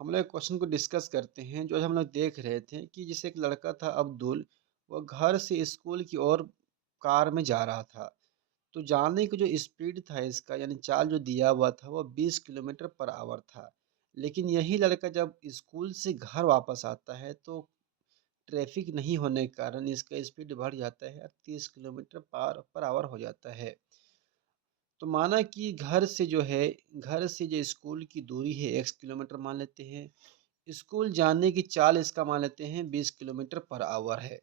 हम लोग एक क्वेश्चन को डिस्कस करते हैं जो आज हम लोग देख रहे थे कि जैसे एक लड़का था अब्दुल, वो घर से स्कूल की ओर कार में जा रहा था। तो जाने की जो स्पीड था इसका यानी चाल जो दिया हुआ था वो 20 किलोमीटर पर आवर था। लेकिन यही लड़का जब स्कूल से घर वापस आता है तो ट्रैफिक नहीं होने के कारण इसका स्पीड बढ़ जाता है और 30 किलोमीटर पर आवर हो जाता है। तो माना कि घर से जो स्कूल की दूरी है x किलोमीटर मान लेते हैं। स्कूल जाने की चाल इसका मान लेते हैं 20 किलोमीटर पर आवर है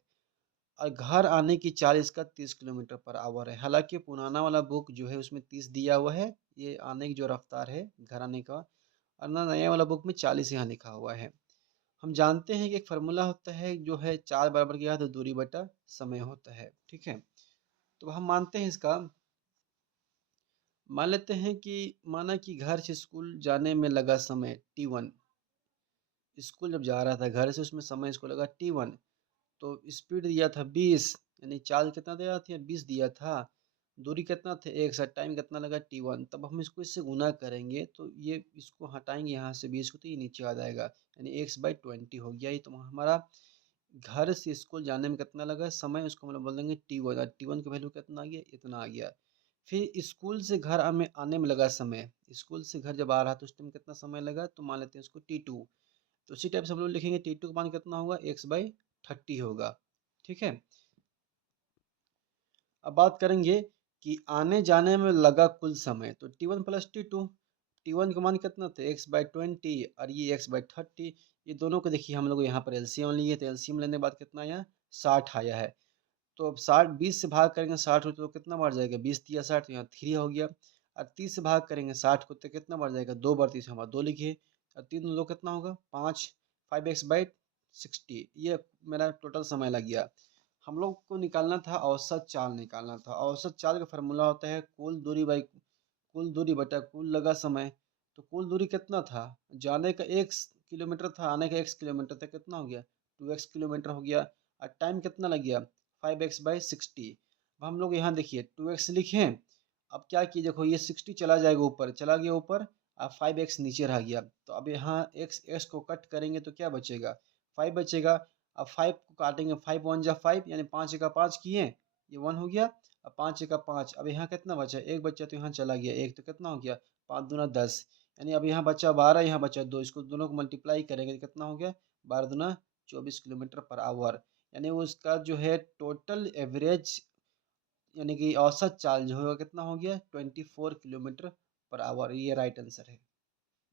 और घर आने की चाल इसका 30 किलोमीटर पर आवर है। हालाँकि पुराना वाला बुक जो है उसमें 30 दिया हुआ है, ये आने की जो रफ्तार है घर आने का, और ना नया वाला बुक में 40 यहाँ लिखा हुआ है। हम जानते हैं कि एक फ़ॉर्मूला होता है जो है चाल बराबर क्या है तो दूरी बटा समय होता है, ठीक है? तो हम मानते हैं इसका, मान लेते हैं कि माना कि घर से स्कूल जाने में लगा समय T1। स्कूल जब जा रहा था घर से उसमें समय इसको लगा T1। तो स्पीड दिया था 20 यानी चाल कितना दिया था 20 दिया था। दूरी कितना था 1 टाइम कितना लगा T1। तब हम इसको इससे गुना करेंगे तो ये इसको हटाएँगे यहाँ से 20 को तो ये नीचे आ जाएगा यानी x/20 हो गया। ये तो हमारा घर से स्कूल जाने में कितना लगा समय उसको हम लोग बोल देंगे T1 और T1 का वैल्यू कितना आ गया इतना आ गया। फिर स्कूल से घर आने आने में लगा समय, स्कूल से घर जब आ रहा था उस टाइम कितना समय लगा तो मान लेते हैं उसको T2। तो उसी टाइप से हम लोग लिखेंगे T2 का मान कितना होगा x/30 होगा, ठीक है। अब बात करेंगे कि आने जाने में लगा कुल समय तो T1 प्लस T2। T1 का मान कितना था x/20 और ये x/30। ये दोनों को देखिए हम लोग यहाँ पर एलसीएम लिए तो एलसीएम लेने के बाद कितना आया 60 आया है। तो अब 60 20 से भाग करेंगे 60 को तो कितना बढ़ जाएगा 20 तिया 60 तो यहाँ 3 हो गया। और 30 से भाग करेंगे 60 को तो कितना बढ़ जाएगा 2 बार 30 हमारा 2 लिखिए और 3 2 कितना होगा 5 5x/60। ये मेरा टोटल समय लग गया। हम लोग को निकालना था औसत चाल निकालना था। औसत चाल का फार्मूला होता है कुल दूरी बटा कुल लगा समय। तो कुल दूरी कितना था जाने का x किलोमीटर था आने का x किलोमीटर था कितना हो गया 2x किलोमीटर हो गया। और टाइम कितना लग गया 5x/60। अब हम लोग यहाँ देखिए 2x लिखें। अब क्या किए देखो ये 60 चला जाएगा ऊपर चला गया ऊपर और 5x नीचे रह गया। तो अब यहाँ x को कट करेंगे तो क्या बचेगा 5 बचेगा। अब 5 को काटेंगे 5 1 जा 5 यानी 5 का 5 किए ये 1 हो गया। अब 5 का 5 अब यहाँ कितना बचा एक बच्चा तो यहाँ चला गया एक तो कितना हो गया 5 दूना 10 यानी अब यहाँ बचा 12 यहाँ बचा 2 इसको दोनों को मल्टीप्लाई करेंगे तो कितना हो गया 12 दूना 24 किलोमीटर पर आवर। यानी वो उसका जो है टोटल एवरेज यानी कि औसत चाल जो होगा कितना हो गया 24 किलोमीटर पर आवर। ये राइट आंसर है।